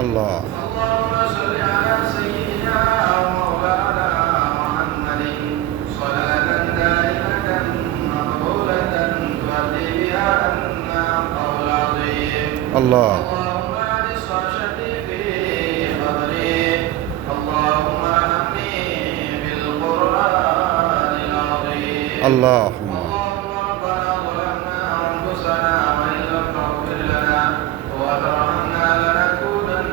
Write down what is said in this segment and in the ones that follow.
আল্লাহ اللهم صل على سيدنا ومولانا محمد صلاة دائمة مقبولة تؤدي بها عنا قول عظيم আল্লাহ اللهم أنس وشفي في قبري اللهم ارحمني بالقرآن العظيم اللهم اللهم ربنا ظلمنا أنفسنا وإن لم تغفر لنا وترحمنا لنكونن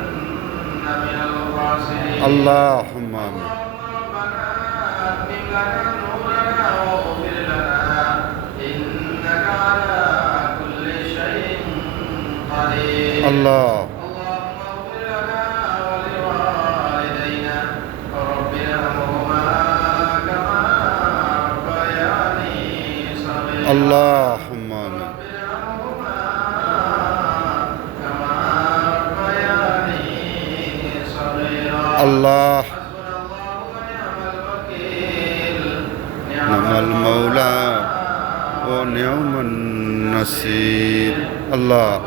من الخاسرين اللهم آمين اللهم ربنا أتمم لنا نورنا واغفر لنا إنك على كل شيء قدير الله اللهم اغفر لنا ولوالدينا رب ارحمهما كما ربياني صغيرا اللهم آمين رب ارحمهما كما ربياني صغيرا الله حسبنا الله ونعم الوكيل نعم المولى ونعم النصير الله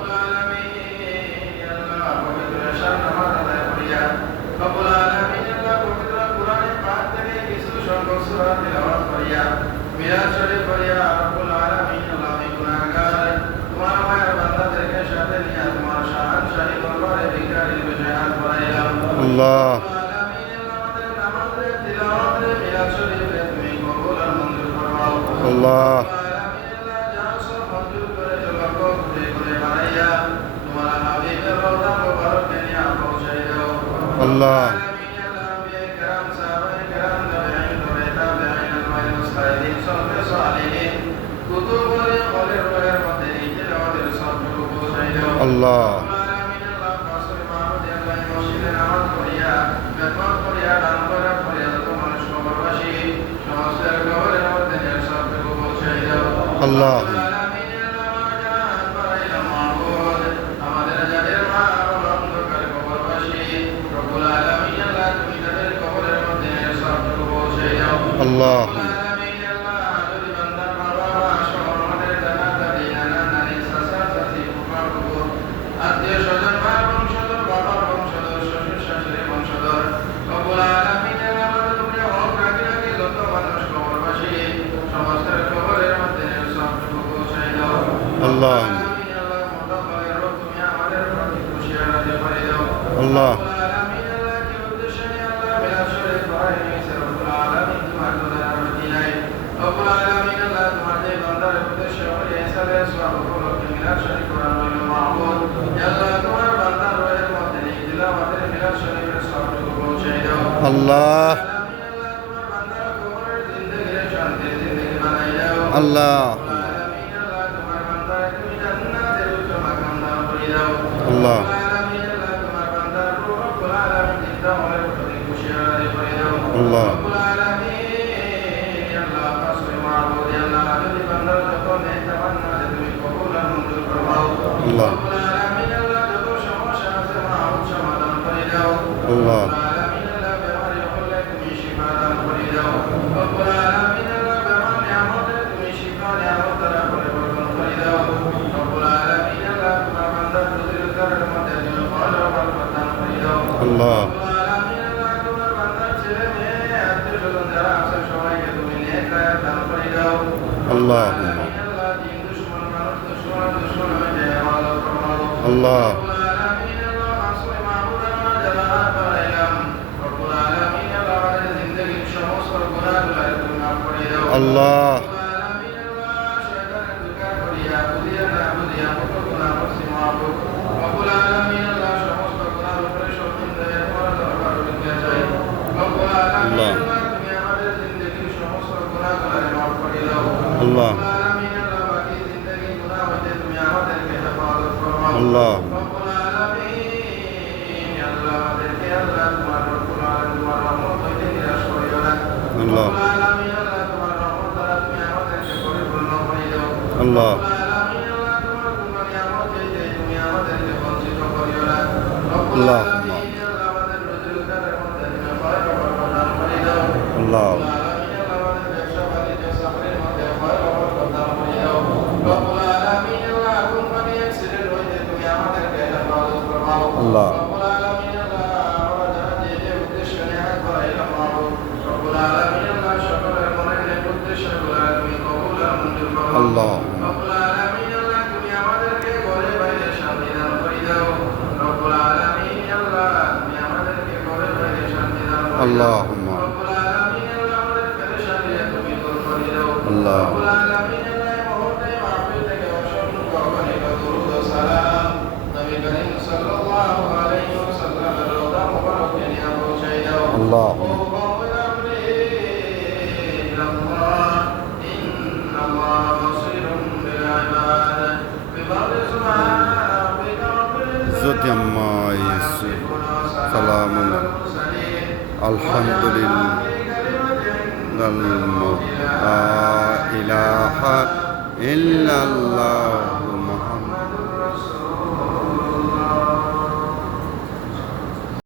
الله الله الله الله الله الله اللهم الله الله الله الله الله الله الله الله اللهم الله الله الله الله الله الله الله الله الله اللهم رب العالمين আমাদের পেরেশানিয়া তুমি দূর করে দাও আল্লাহ রব্বুল আলামিন এই মুহূর্তে মাহফিল থেকে অসংখ্য গণিত দরুদ ও সালাম নবী করিম সাল্লাল্লাহু আলাইহি ওয়াসাল্লামের রওজা মুবারকে নিয়ে পৌঁছে দাও اللهم عزة عما يصفون سلام الحمد لله لا إله إلا الله